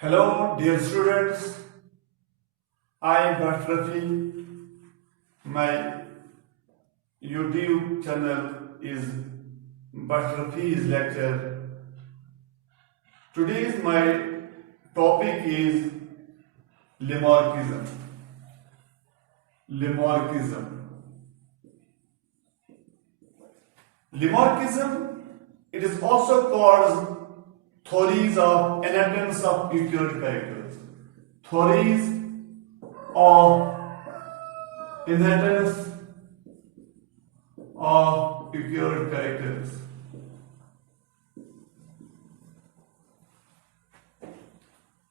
Hello, dear students. I am Rafi. My YouTube channel is Rafi's lecture. Today's my topic is Lamarckism. Lamarckism. Lamarckism, it is also called theories of inheritance of Euclid characters. Theories of inheritance of Euclid characters.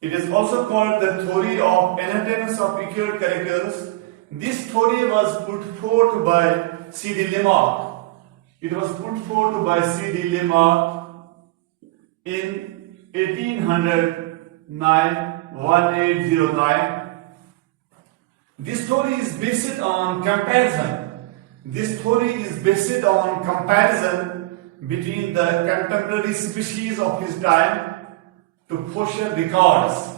It is also called the theory of inheritance of Euclid characters. This theory was put forth by C.D. Lamarck. It was put forth by C.D. Lamarck in 1809. This theory is based on comparison. This theory is based on comparison between the contemporary species of his time to fossil records.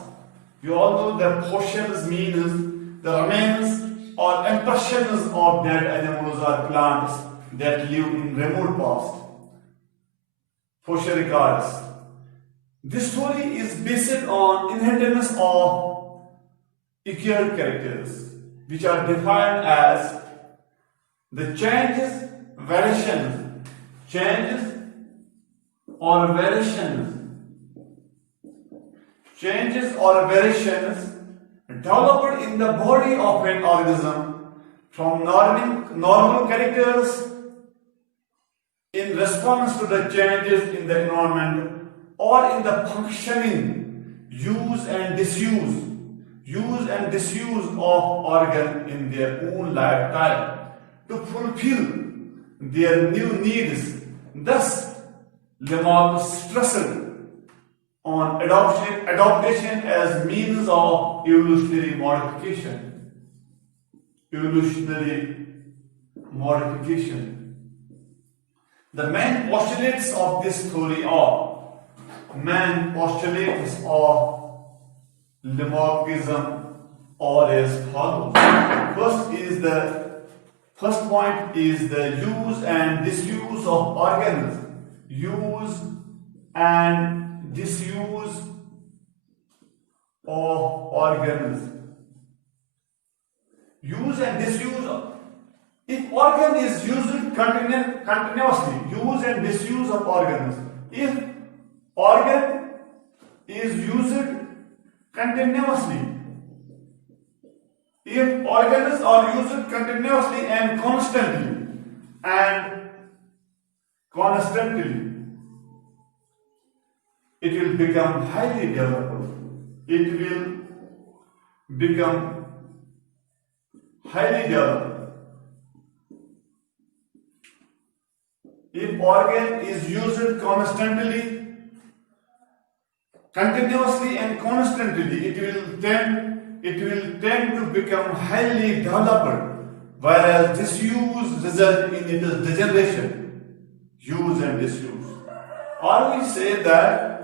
You all know that fossils means the remains or impressions of dead animals or plants that live in remote past. Fossil records. This story is based on inheritance of Euclid characters, which are defined as the changes or variations developed in the body of an organism from normal characters in response to the changes in the environment or in the functioning, use and disuse of organ in their own lifetime to fulfill their new needs. Thus, Lamarck stressed on adaptation as means of evolutionary modification. The main postulates of this theory are Lamarckism are as follows. First point is the use and disuse of organs. Use and disuse of organs. Use and disuse of, if organ is used continuously, use and disuse of organs. If organ is used continuously, if organs are used continuously and constantly, it will become highly developed. It will become highly developed. If organ is used continuously and constantly, it will tend to become highly developed, whereas disuse result in its degeneration. Use and disuse. Or we say that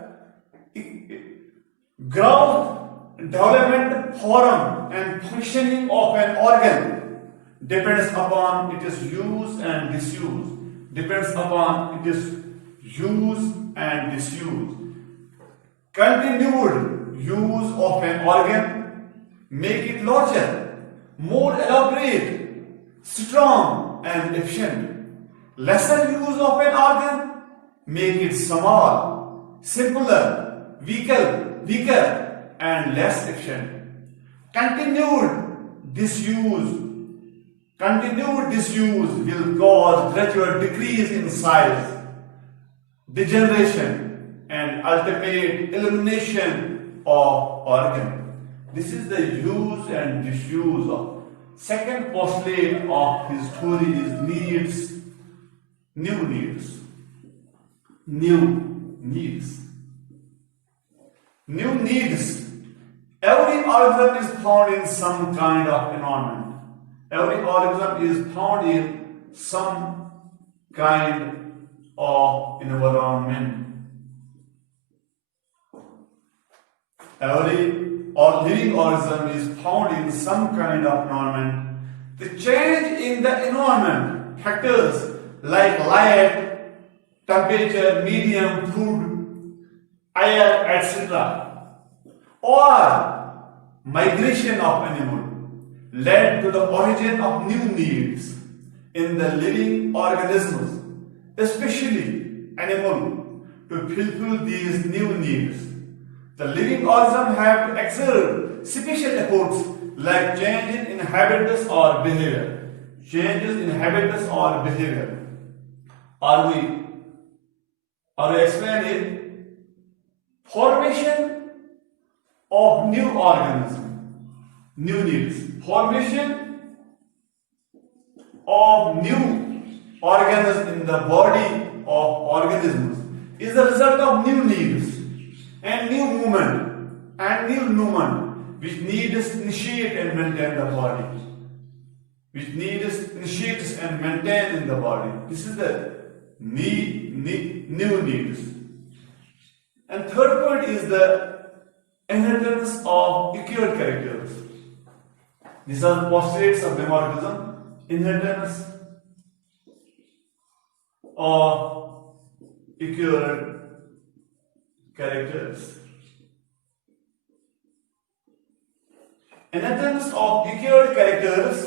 growth, development, form and functioning of an organ depends upon its use and disuse. Continued use of an organ make it larger, more elaborate, strong and efficient. Lesser use of an organ make it small, simpler, weaker and less efficient. Continued disuse will cause gradual decrease in size, degeneration and ultimate elimination of organ. This is the use and disuse of. Second postulate of his theory is new needs. Every organism is found in some kind of environment. Every organism is found in some kind of environment. Every or living organism is found in some kind of environment. The change in the environment factors like light, temperature, medium, food, air, etc., or migration of animal led to the origin of new needs in the living organisms, especially animal, to fulfill these new needs. The living organism have to exert special efforts like changes in habitus or behavior. Changes in habitus or behavior. Are we explaining formation of new organism, new needs. Formation of new organisms in the body of organisms is the result of new needs and new movement which needs initiate and maintain the body, which needs initiates and maintain in the body. This is the new needs. And third point is the inheritance of acquired characters. These are the postulates of Lamarckism. Inheritance of acquired characters. Inheritance of acquired characters.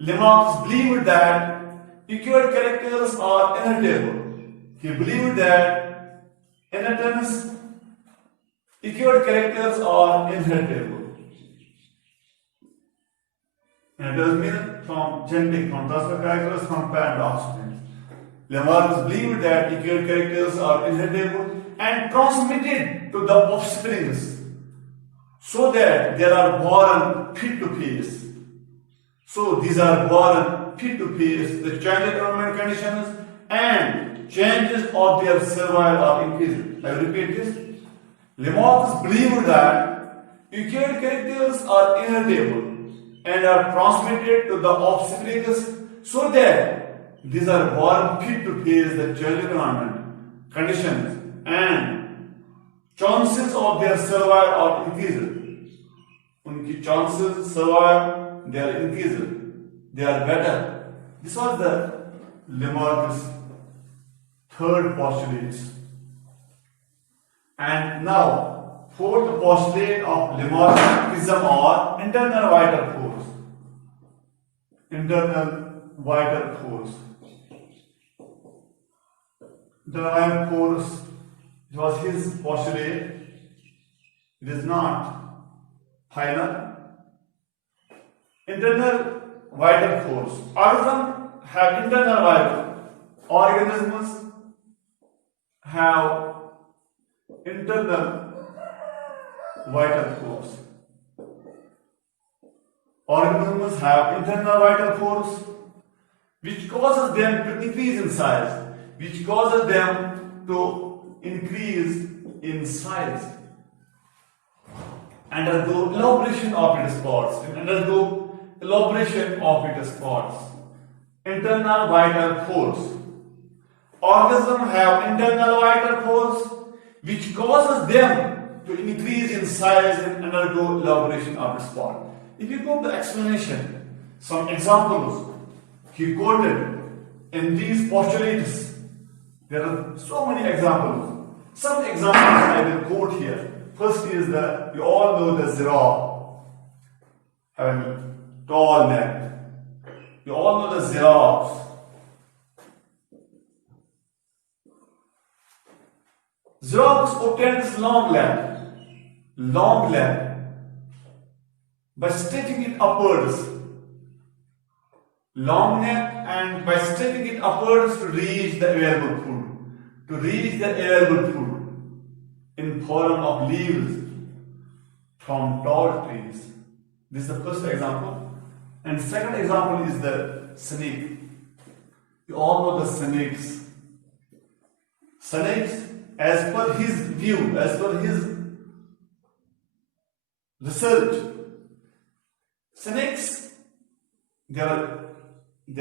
Lamarck believed that acquired characters are inheritable. He believed that inheritance, acquired characters are inheritable. Inheritance means from genetic, from transfer characters from parent to offspring. Lamarck believed that acquired characters are inheritable and transmitted to the offsprings, so that they are born fit to face. So these are born fit to face the changing environment conditions and changes of their survival or increase. I repeat this. Lamarck believed that acquired characters are inheritable and are transmitted to the offsprings, so that these are born fit to face the changing environment conditions and chances of their survival or increase. Unki chances survive, they are increased, they are better. This was the Lamarck's third postulate. And now, fourth postulate of Lamarckism or internal vital force. Internal vital force. Internal vital force, it was his postulate. It is not final. Internal vital force. Organisms have internal vital. Organisms have internal vital force. Organisms have internal vital force which causes them to increase in size, which causes them to increase in size, undergo elaboration of its parts, Internal vital force. Organisms have internal vital force which causes them to increase in size and undergo elaboration of its part. If you go to explanation, some examples he quoted in these postulates, there are so many examples. Some examples I will quote here. First is you all know the giraffe having tall neck. You all know the giraffes. Giraffes obtain this long leg by stretching it upwards. Long neck, and by stretching it upwards to reach the available food. In form of leaves from tall trees. This is the first example. And second example is the snake. You all know the snakes. Snakes, as per his view, as per his research, snakes, they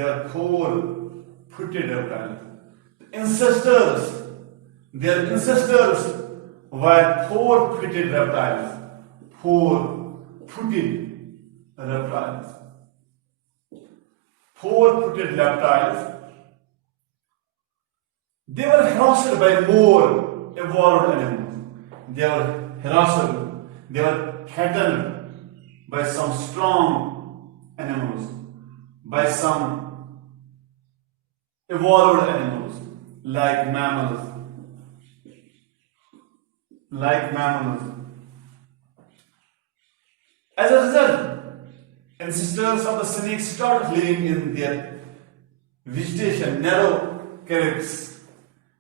are four-footed reptiles. Their ancestors were four-footed reptiles. Four-footed reptiles. Four-footed reptiles. They were harassed by more evolved animals. They were harassed, they were threatened by some strong animals, by some evolved animals like mammals. As a result, ancestors of the snakes started living in their vegetation, narrow caves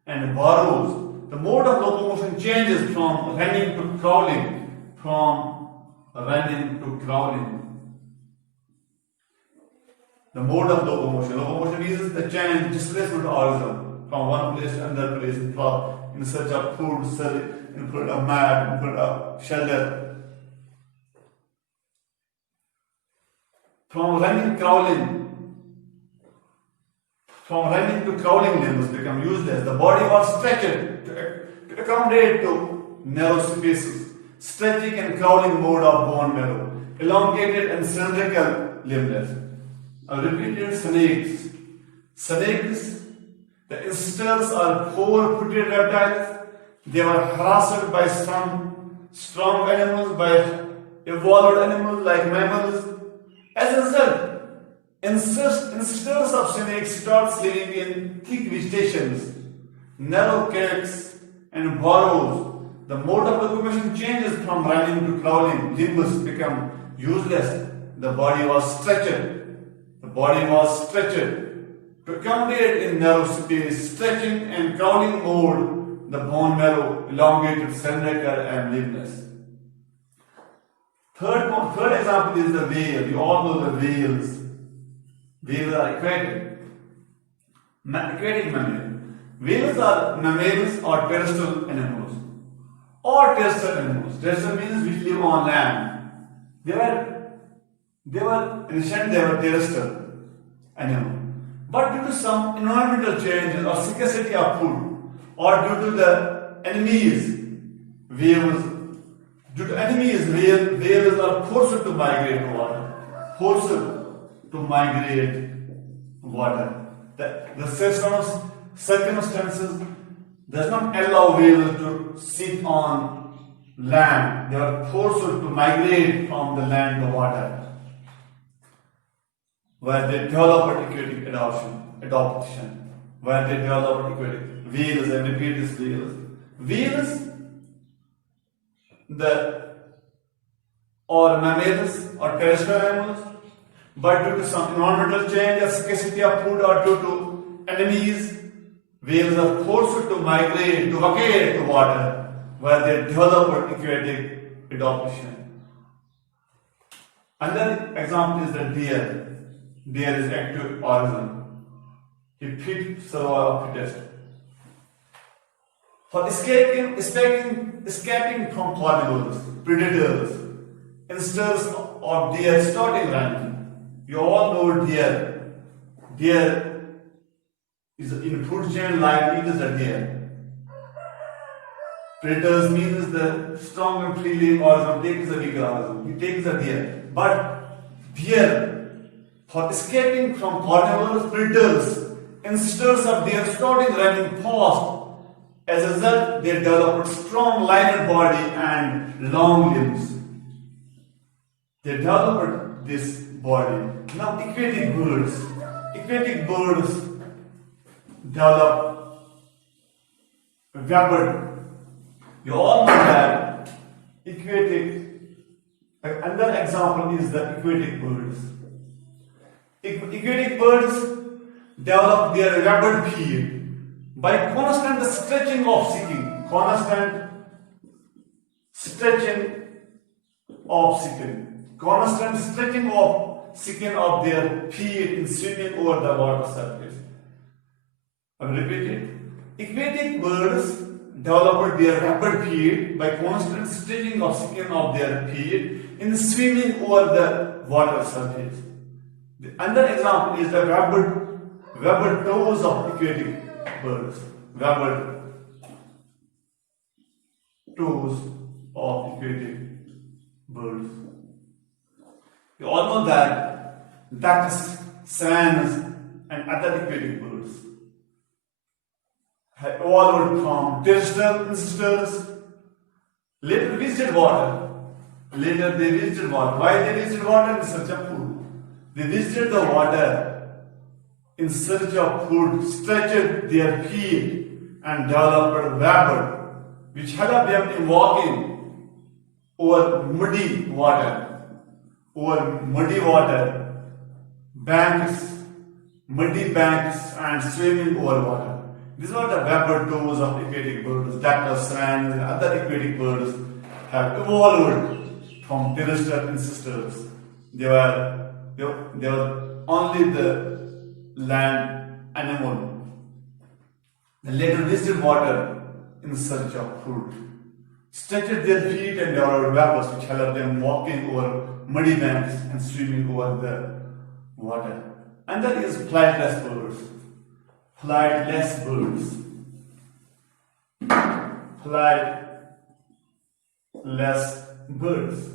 and burrows. The mode of locomotion changes from running to crawling. The mode of locomotion. Locomotion is the change, displacement of organism from one place to another place in search of food, in front of mat, in front of shelter. From running to crawling limbs become useless. The body was stretched to accommodate to narrow spaces. Stretching and crawling mode of bone marrow. Elongated and cylindrical limbs. Repeated snakes. Snakes, the ancestors are four-footed reptiles. They were harassed by some strong animals, by evolved animals like mammals. As a result, ancestors of snakes start living in thick vegetations, narrow caves and burrows. The mode of locomotion changes from running to crawling. Limbs become useless. The body was stretched. To accommodate in narrow space, stretching and crawling mode, the bone marrow, elongated, cylindrical and limbless. Third example is the whale. You all know the whales. Whales are aquatic mammals. Whales are mammals or terrestrial animals. Terrestrial means which live on land. They were terrestrial animals. But due to some environmental changes or scarcity of food, or due to the enemies, whales are forced to migrate water. The circumstances does not allow whales to sit on land. They are forced to migrate from the land to water, where they develop aquatic adaptation, where they develop aquatic whales, and repeat this whales, or mammals or terrestrial animals, but due to some environmental change or scarcity of food or due to enemies, whales are forced to migrate, to vacate to water, where they develop aquatic adaptation. Another example is the deer. Deer is active organism. He feeds survival of fittest. For escaping from carnivores, predators, ancestors of deer starting running. You all know deer. Deer is in food chain like it is a deer. Predators means the strong and free living organism takes the weaker organism. He takes the deer. But deer, for escaping from carnivores, predators, ancestors of deer starting running fast. As a result, they developed strong linear body and long limbs. They developed this body. Now, aquatic birds develop webbed. You all know that another example is the aquatic birds. Aquatic birds develop their webbed feet by constant stretching of skin of their feet in swimming over the water surface. I will repeat it. Aquatic birds developed their webbed feet by constant stretching of skin of their feet in swimming over the water surface. Another example is the webbed toes of aquatic birds. toes of aquatic birds. You all know that ducks, swans, and other aquatic birds have evolved from terrestrial ancestors, later visited water. Later they visited water. Why they visited water? In search of food. They visited the water in search of food, stretched their feet and developed vapor, which helped them in walking over muddy water, banks, muddy banks, and swimming over water. These are the vapor toes of aquatic birds. Ducks, swans, and other aquatic birds have evolved from terrestrial ancestors. They were only the land animal. They later visited water in search of food, stretched their feet and developed vapors which helped them walking over muddy banks and swimming over the water. And that is flightless birds. Flightless birds. Flightless birds.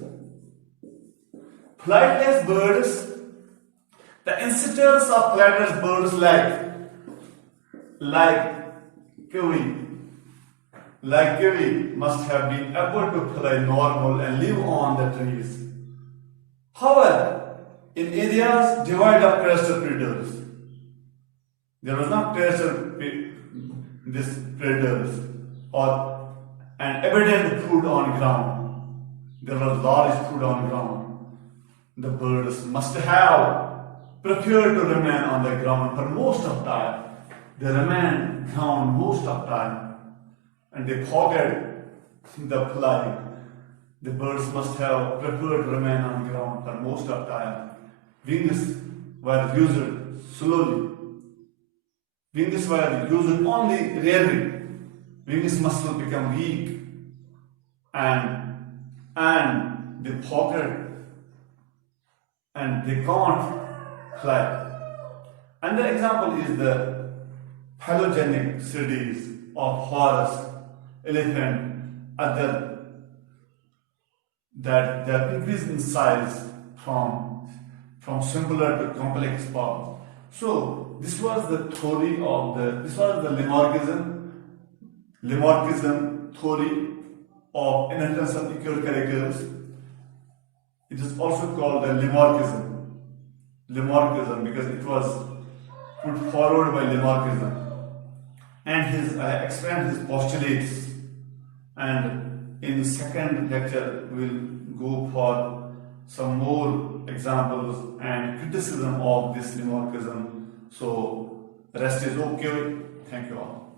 Flightless birds, the ancestors of flightless birds like kiwi must have been able to fly normal and live on the trees. However, in areas devoid of terrestrial predators, there was not terrestrial predators and abundant food on ground. There was large food on ground. The birds must have preferred to remain on the ground for most of time. They remain ground most of time, and they forget the flying. The birds must have preferred to remain on ground for most of time. Wings were used slowly. Wings were used only rarely. Wings muscle become weak, and they forget, and they can't fly. Another example is the phylogenetic series of horse, elephant, other that increase in size from simpler to complex forms. So this was the theory of this was the Lamarckism theory of inheritance of equal characters. It is also called the Lamarckism because it was put forward by Lamarckism, and explained his postulates. And in second lecture we'll go for some more examples and criticism of this Lamarckism. So rest is okay. Thank you all.